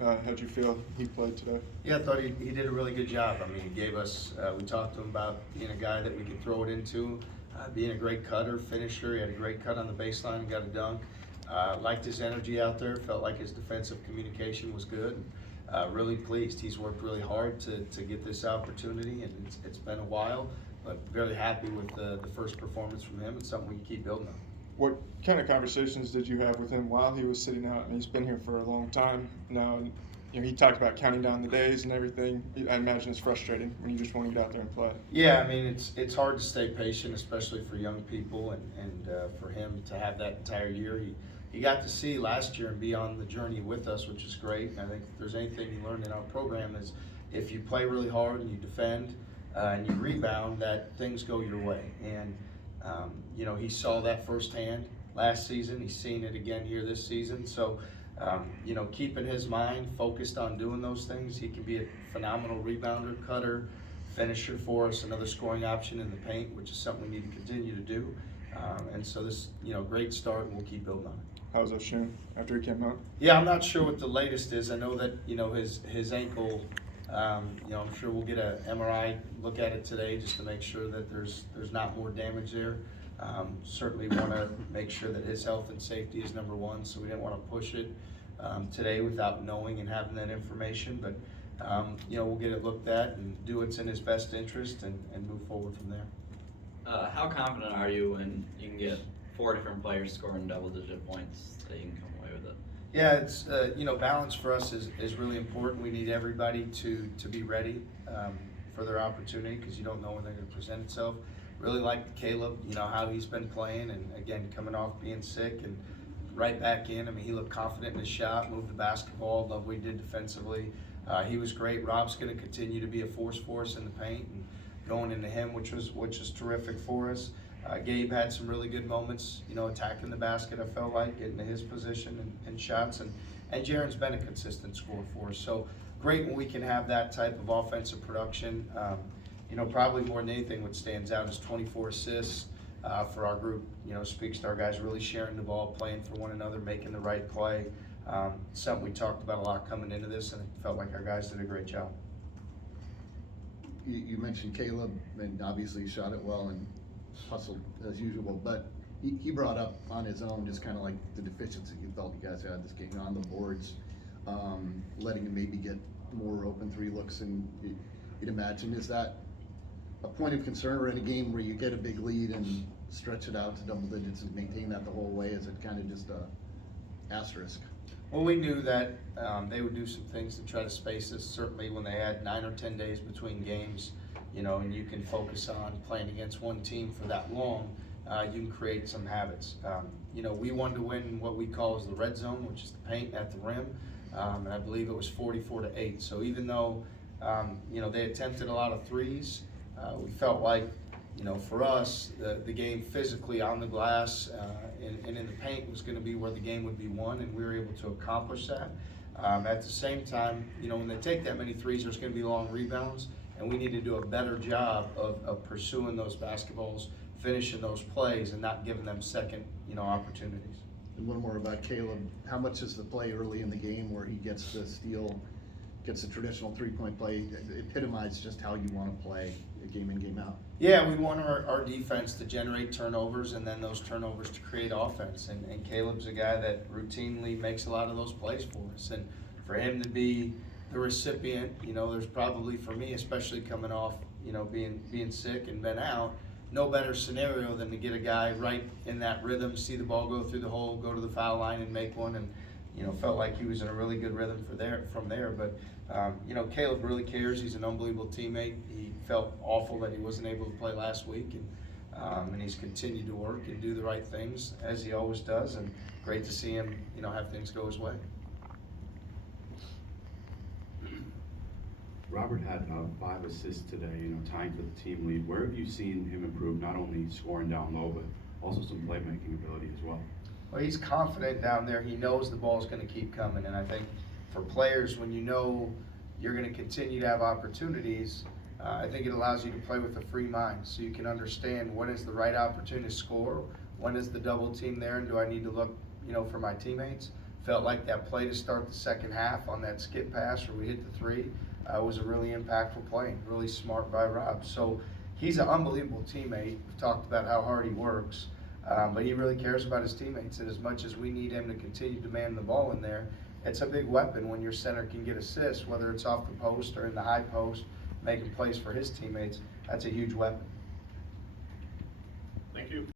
How'd you feel he played today? Yeah, I thought he did a really good job. I mean, he gave us, we talked to him about being a guy that we could throw it into, being a great cutter, finisher. He had a great cut on the baseline and got a dunk. Liked his energy out there, felt like his defensive communication was good. Really pleased. He's worked really hard to get this opportunity, and it's been a while, but very happy with the first performance from him. It's something we can keep building on. What kind of conversations did you have with him while he was sitting out? I mean, he's been here for a long time now, and he talked about counting down the days and everything. I imagine it's frustrating when you just want to get out there and play. Yeah, I mean, it's hard to stay patient, especially for young people, and for him to have that entire year. He got to see last year and be on the journey with us, which is great. And I think if there's anything you learned in our program is if you play really hard and you defend and you rebound, that things go your way. And he saw that firsthand last season. He's seen it again here this season. So, keeping his mind focused on doing those things, he can be a phenomenal rebounder, cutter, finisher for us, another scoring option in the paint, which is something we need to continue to do. And so this, great start, and we'll keep building on it. How's that shin after he came out? Yeah, I'm not sure what the latest is. I know that, his ankle, I'm sure we'll get a MRI look at it today just to make sure that there's not more damage there. Certainly want to make sure that his health and safety is number one, so we didn't want to push it today without knowing and having that information. But, we'll get it looked at and do what's in his best interest and move forward from there. How confident are you when you can get 4 different players scoring double-digit points that you can come away with it? Yeah, it's balance for us is really important. We need everybody to be ready for their opportunity because you don't know when they're going to present itself. Really like Caleb, how he's been playing, and again coming off being sick and right back in. I mean, he looked confident in his shot, moved the basketball, love what he did defensively. He was great. Rob's going to continue to be a force for us in the paint and going into him, which is terrific for us. Gabe had some really good moments, attacking the basket. I felt like getting to his position and shots, and Jaron's been a consistent scorer for us. So great when we can have that type of offensive production. Probably more than anything, what stands out is 24 assists for our group. Speaks to our guys really sharing the ball, playing for one another, making the right play. Something we talked about a lot coming into this, and it felt like our guys did a great job. You mentioned Caleb, and obviously he shot it well and hustled as usual, but he brought up on his own just kind of like the deficiency you felt you guys had this game on the boards, letting him maybe get more open 3 looks, and you'd imagine, is that a point of concern or in a game where you get a big lead and stretch it out to double digits and maintain that the whole way? Is it kind of just a asterisk? Well, we knew that they would do some things to try to space us. Certainly when they had 9 or 10 days between games, and you can focus on playing against one team for that long, you can create some habits. We wanted to win what we call as the red zone, which is the paint at the rim, and I believe it was 44-8. So even though, they attempted a lot of threes, we felt like, for us, the game physically on the glass and in the paint was going to be where the game would be won, and we were able to accomplish that. At the same time, when they take that many threes, there's going to be long rebounds, and we need to do a better job of pursuing those basketballs, finishing those plays, and not giving them second, opportunities. And one more about Caleb. How much is the play early in the game where he gets the steal, gets a traditional 3-point play, epitomize just how you want to play a game in, game out? Yeah, we want our defense to generate turnovers and then those turnovers to create offense. And Caleb's a guy that routinely makes a lot of those plays for us. And for him to be the recipient, there's probably, for me, especially coming off, being sick and been out, no better scenario than to get a guy right in that rhythm, see the ball go through the hole, go to the foul line and make one. And felt like he was in a really good rhythm from there. But, Caleb really cares. He's an unbelievable teammate. He felt awful that he wasn't able to play last week, and he's continued to work and do the right things as he always does. And great to see him, have things go his way. Robert had 5 assists today, tying for the team lead. Where have you seen him improve, not only scoring down low, but also some playmaking ability as well? Well, he's confident down there. He knows the ball's going to keep coming. And I think for players, when you know you're going to continue to have opportunities, I think it allows you to play with a free mind. So you can understand when is the right opportunity to score, when is the double team there, and do I need to look, for my teammates. Felt like that play to start the second half on that skip pass where we hit the three was a really impactful play, really smart by Rob. So he's an unbelievable teammate. We've talked about how hard he works, but he really cares about his teammates. And as much as we need him to continue to man the ball in there, it's a big weapon when your center can get assists, whether it's off the post or in the high post, making plays for his teammates. That's a huge weapon. Thank you.